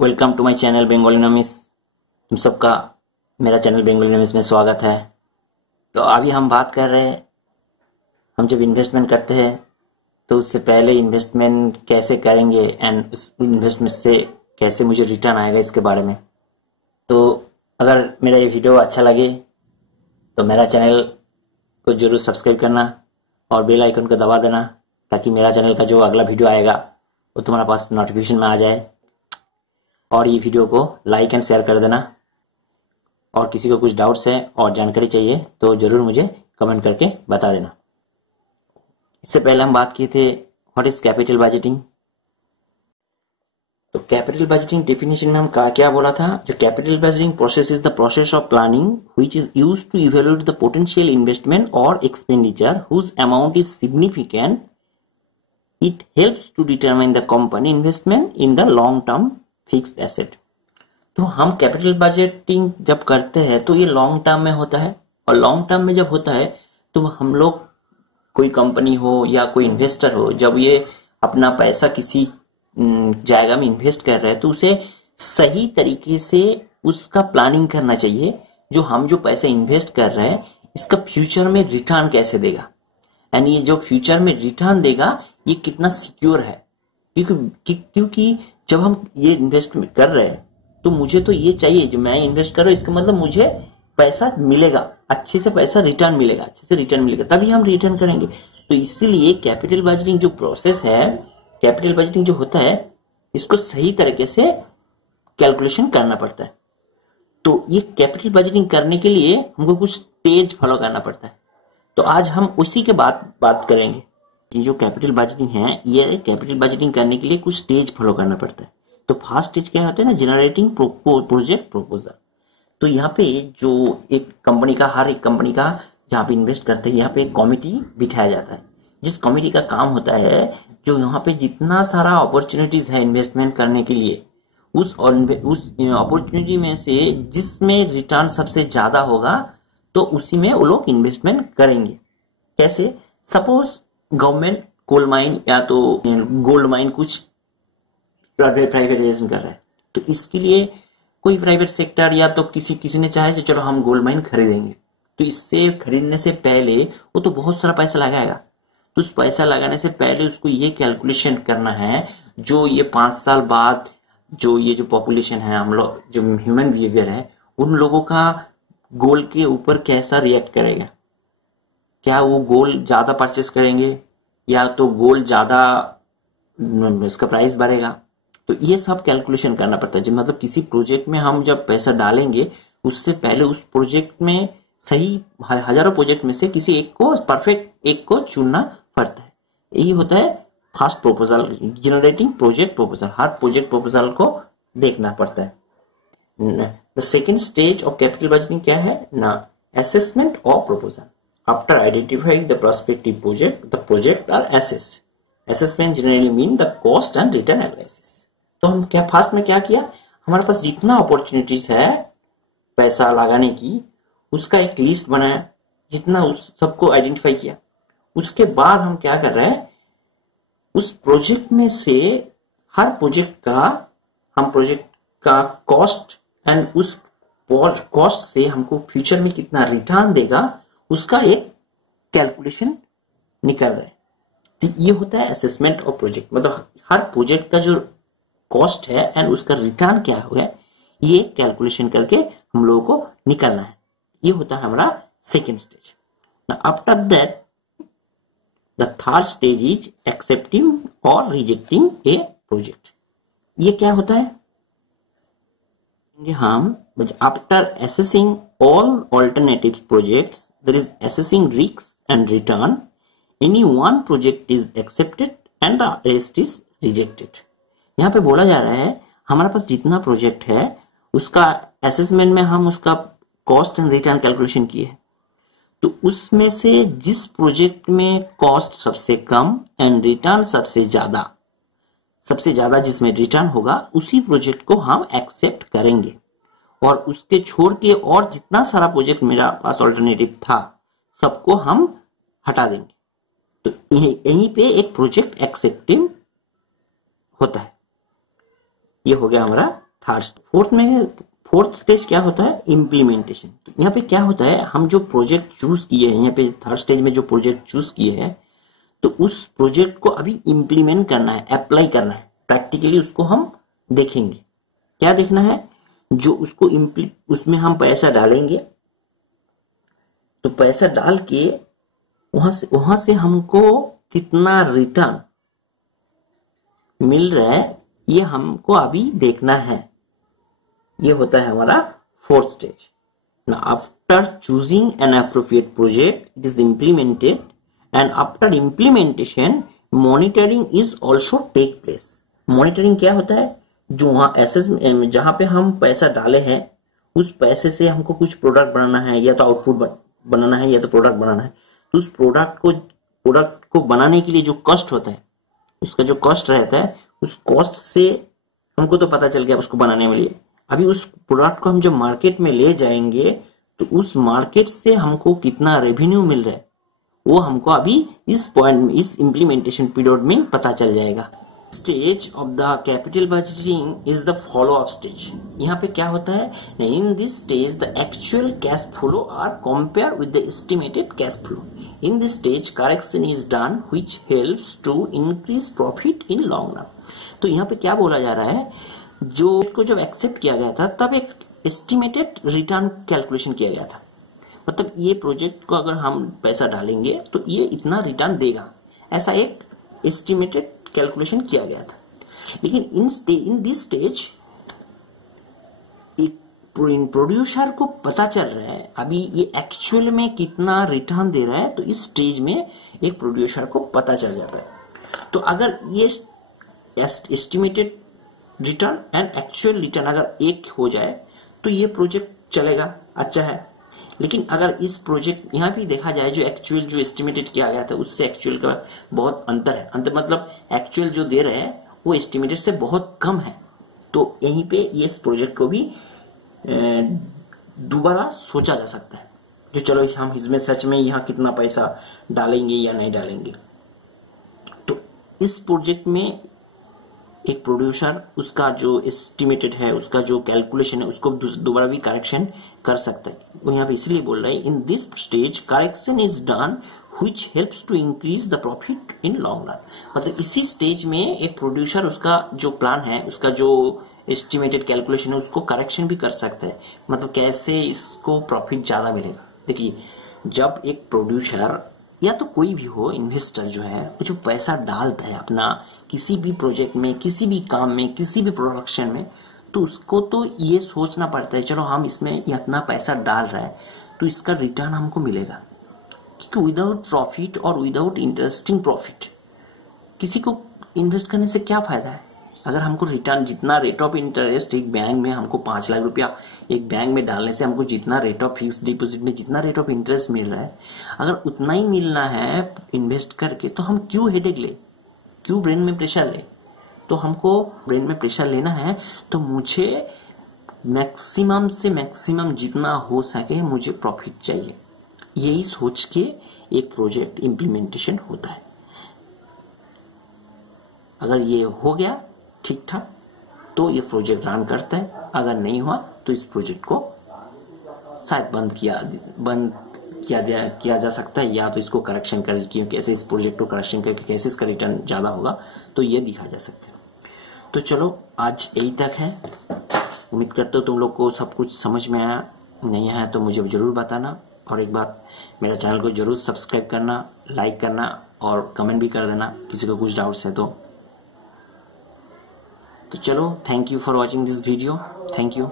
Welcome to my channel Bengali नॉमिस। तुम सबका मेरा चैनल बंगाली नॉमिस में स्वागत है। तो अभी हम बात कर रहे हैं, हम जब इन्वेस्टमेंट करते हैं तो उससे पहले इन्वेस्टमेंट कैसे करेंगे एंड उस इन्वेस्टमेंट से कैसे मुझे रिटर्न आएगा इसके बारे में। तो अगर मेरा ये वीडियो अच्छा लगे तो मेरा चैनल को जरूर सब्सक्राइब करना और बेल आइकन को दबा देना, ताकि मेरा चैनल का जो अगला वीडियो आएगा वो तुम्हारे पास नोटिफिकेशन में आ जाए। और ये वीडियो को लाइक एंड शेयर कर देना। और किसी को कुछ डाउट्स है और जानकारी चाहिए तो जरूर मुझे कमेंट करके बता देना। इससे पहले हम बात किए थे व्हाट इज कैपिटल बजटिंग। तो कैपिटल बजटिंग डेफिनेशन में हम क्या बोला था, जो capital budgeting process is the process of planning which is used to evaluate the potential investment और expenditure whose amount is significant. It helps to determine the company investment in the long term fixed asset. तो हम capital budgeting जब करते हैं तो ये long term में होता है, और लॉन्ग टर्म में जब होता है तो हम लोग, कोई कंपनी हो या कोई इन्वेस्टर हो, जब ये अपना पैसा किसी जगह में इन्वेस्ट कर रहे हैं तो उसे सही तरीके से उसका प्लानिंग करना चाहिए। जो हम जो पैसा इन्वेस्ट कर रहे हैं इसका फ्यूचर में रिटर्न कैसे देगा, यानी ये जो फ्यूचर में रिटर्न देगा ये कितना सिक्योर है। क्योंकि जब हम ये इन्वेस्टमेंट कर रहे हैं तो मुझे तो ये चाहिए, जो मैं इन्वेस्ट कर रहा हूँ इसका मतलब मुझे पैसा मिलेगा, अच्छे से पैसा रिटर्न मिलेगा, अच्छे से रिटर्न मिलेगा, तभी हम रिटर्न करेंगे। तो इसीलिए कैपिटल बजटिंग जो प्रोसेस है, कैपिटल बजटिंग जो होता है, इसको सही तरीके से कैलकुलेशन करना पड़ता है। तो ये कैपिटल बजटिंग करने के लिए हमको कुछ स्टेज फॉलो करना पड़ता है। तो आज हम उसी के बात करेंगे। ये जो कैपिटल बजटिंग है, ये कैपिटल बजटिंग करने के लिए कुछ स्टेज फॉलो करना पड़ता है। तो फर्स्ट स्टेज क्या होता है ना, जनरेटिंग प्रोजेक्ट प्रपोजल। तो यहाँ पे जो एक कंपनी का, हर एक कंपनी का जहाँ पे इन्वेस्ट करते हैं, यहाँ पे एक कमिटी बिठाया जाता है, जिस कमिटी का काम होता है जो यहाँ पे जितना सारा अपॉर्चुनिटीज है इन्वेस्टमेंट करने के लिए, उस अपॉर्चुनिटी में से जिसमें रिटर्न सबसे ज्यादा होगा तो उसी में वो लोग इन्वेस्टमेंट करेंगे। जैसे सपोज गवर्नमेंट कोल माइन या तो गोल्ड माइन कुछ प्राइवेटाइजेशन कर रहा है, तो इसके लिए कोई प्राइवेट सेक्टर या तो किसी ने चाहे कि चलो हम गोल्ड माइन खरीदेंगे, तो इससे खरीदने से पहले वो तो बहुत सारा पैसा लगाएगा। तो उस पैसा लगाने से पहले उसको ये कैलकुलेशन करना है, जो ये 5 साल बाद जो ये जो पॉपुलेशन है, हम लोग जो ह्यूमन बिहेवियर है, उन लोगों का गोल्ड के ऊपर कैसा रिएक्ट करेगा। क्या वो गोल्ड ज्यादा परचेस करेंगे या तो गोल्ड ज्यादा उसका प्राइस बढ़ेगा। तो ये सब कैलकुलेशन करना पड़ता है। मतलब किसी प्रोजेक्ट में हम जब पैसा डालेंगे उससे पहले उस प्रोजेक्ट में सही, हजारों प्रोजेक्ट में से किसी एक को, परफेक्ट एक को चुनना पड़ता है। यही होता है first proposal, generating project proposal. हर प्रोजेक्ट प्रपोजल को देखना पड़ता है। The second stage of capital budgeting क्या है ना, assessment of proposal. After identifying the prospective project, the project are assessed. Assessment generally mean the cost and return analysis. तो हम क्या फर्स्ट में क्या किया, हमारे पास जितना अपॉर्चुनिटीज है पैसा लगाने की, उसका एक लिस्ट बनाया, जितना उस सबको आइडेंटिफाई किया। उसके बाद हम क्या कर रहे हैं, उस प्रोजेक्ट में से हर प्रोजेक्ट का, हम प्रोजेक्ट का कॉस्ट एंड उस कॉस्ट से हमको फ्यूचर में कितना रिटर्न देगा उसका एक कैलकुलेशन निकल रहा है। तो ये होता है असेसमेंट ऑफ प्रोजेक्ट। मतलब हर प्रोजेक्ट का जो कॉस्ट है एंड उसका रिटर्न क्या है, ये कैलकुलेशन करके हम लोगों को निकलना है। ये होता है हमारा second stage. After that the third stage is accepting और रिजेक्टिंग ए प्रोजेक्ट। ये क्या होता है, हम after assessing all alternative projects, there is assessing risks and return. Any one project is accepted and the rest is rejected. यहाँ पे बोला जा रहा है हमारे पास जितना प्रोजेक्ट है उसका असेसमेंट में हम उसका कॉस्ट एंड रिटर्न कैलकुलेशन किए हैं। तो उसमें से जिस प्रोजेक्ट में कॉस्ट सबसे कम एंड रिटर्न सबसे ज्यादा जिसमें रिटर्न होगा उसी प्रोजेक्ट को हम एक्सेप्ट करेंगे, और उसके छोड़ के और जितना सारा प्रोजेक्ट मेरा पास ऑल्टरनेटिव था सबको हम हटा देंगे। तो यहीं पे एक प्रोजेक्ट एक्सेप्टिंग होता है। ये हो गया हमारा फोर्थ स्टेज क्या होता है, इम्प्लीमेंटेशन। तो यहाँ पे क्या होता है, हम जो प्रोजेक्ट चूज किए हैं, यहाँ पे थर्ड स्टेज में जो प्रोजेक्ट चूज किए हैं, तो उस प्रोजेक्ट को अभी इम्प्लीमेंट करना है, अप्लाई करना है, प्रैक्टिकली उसको हम देखेंगे। क्या देखना है, जो उसको उसमें हम पैसा डालेंगे, तो पैसा डाल के वहां से हमको कितना रिटर्न मिल रहा है, ये हमको अभी देखना है। ये होता है हमारा fourth stage. Now, after choosing an appropriate project, it is implemented, and after implementation, monitoring is also take place. Monitoring क्या होता है, जो वहाँ एसेसमेंट जहां पे हम पैसा डाले हैं, उस पैसे से हमको कुछ प्रोडक्ट बनाना है, या तो आउटपुट बनाना है, या तो प्रोडक्ट बनाना है। तो उस प्रोडक्ट को बनाने के लिए जो कॉस्ट होता है, उसका जो कॉस्ट रहता है, उस कॉस्ट से हमको तो पता चल गया उसको बनाने में लिए। अभी उस प्रोडक्ट को हम जब मार्केट में ले जाएंगे, तो उस मार्केट से हमको कितना रेवेन्यू मिल रहा है, वो हमको अभी इस पॉइंट में, इस इम्प्लीमेंटेशन पीरियड में पता चल जाएगा। Stage of the capital budgeting is the follow up stage. यहाँ पे क्या होता है, in this stage the actual cash flow are compare with the estimated cash flow. In this stage correction is done which helps to increase profit in long run. तो यहाँ पे क्या बोला जा रहा है, जो को जब एक्सेप्ट किया गया था, तब एक एस्टिमेटेड रिटर्न कैलकुलेशन किया गया था। मतलब ये प्रोजेक्ट को अगर हम पैसा डालेंगे तो ये इतना रिटर्न देगा, ऐसा एक एस्टिमेटेड कैलकुलेशन किया गया था। लेकिन इन दिस स्टेज प्रोड्यूसर को पता चल रहा है अभी ये एक्चुअल में कितना रिटर्न दे रहा है, तो इस स्टेज में एक प्रोड्यूसर को पता चल जाता है। तो अगर ये estimated return and actual return अगर एक हो जाए, तो ये प्रोजेक्ट चलेगा, अच्छा है। लेकिन अगर इस प्रोजेक्ट यहाँ भी देखा जाए, जो एक्चुअल जो एस्टिमेटेड किया गया था उससे एक्चुअल का बहुत अंतर है, अंतर मतलब एक्चुअल जो दे रहे हैं वो एस्टिमेटेड से बहुत कम है, तो यहीं पे ये इस प्रोजेक्ट को भी दोबारा सोचा जा सकता है, जो चलो हम इसमें सच में यहाँ कितना पैसा डालेंगे या नहीं डालेंगे। तो इस प्रोजेक्ट में एक प्रोड्यूसर उसका जो एस्टिमेटेड है, उसका जो कैलकुलेशन है, उसको दोबारा भी करेक्शन कर सकता है। वो यहाँ पे इसलिए बोल रहा है, in this stage correction is done which helps to increase the profit in long run. मतलब इसी स्टेज में एक प्रोड्यूसर उसका जो प्लान है, उसका जो एस्टिमेटेड कैलकुलेशन है, उसको करेक्शन भी कर सकता है। मतलब कैसे इसको प्रॉफिट ज्यादा मिलेगा। देखिए, जब एक प्रोड्यूसर या तो कोई भी हो, इन्वेस्टर जो है, वो जो पैसा डालता है अपना किसी भी प्रोजेक्ट में, किसी भी काम में, किसी भी प्रोडक्शन में, तो उसको तो ये सोचना पड़ता है, चलो हम इसमें इतना पैसा डाल रहा है तो इसका रिटर्न हमको मिलेगा। क्योंकि विदाउट प्रॉफिट और विदाउट इंटरेस्टिंग प्रॉफिट किसी को इन्वेस्ट करने से क्या फायदा है। अगर हमको रिटर्न जितना रेट ऑफ इंटरेस्ट एक बैंक में हमको 5 लाख रुपया एक बैंक में डालने से हमको जितना रेट ऑफ फिक्स डिपॉजिट में जितना रेट ऑफ इंटरेस्ट मिल रहा है, अगर उतना ही मिलना है इन्वेस्ट करके, तो हम क्यों हेडेक ले, क्यों ब्रेन में प्रेशर ले। तो हमको ब्रेन में प्रेशर लेना है तो मुझे मैक्सिमम से मैक्सिमम जितना हो सके मुझे प्रॉफिट चाहिए, यही सोच के एक प्रोजेक्ट इम्प्लीमेंटेशन होता है। अगर ये हो गया ठीक ठाक तो ये प्रोजेक्ट रन करता है, अगर नहीं हुआ तो इस प्रोजेक्ट को शायद बंद किया जा सकता है, या तो इसको करेक्शन कर, क्योंकि कैसे इस प्रोजेक्ट को करेक्शन करके कैसे इसका रिटर्न ज्यादा होगा, तो ये दिखा जा सकता है। तो चलो आज यही तक है। उम्मीद करता हूँ तुम लोग को सब कुछ समझ में आया, नहीं आया तो मुझे जरूर बताना, और एक बार मेरा चैनल को जरूर सब्सक्राइब करना, लाइक करना और कमेंट भी कर देना किसी को कुछ डाउट्स है तो चलो, thank you for watching this video, thank you.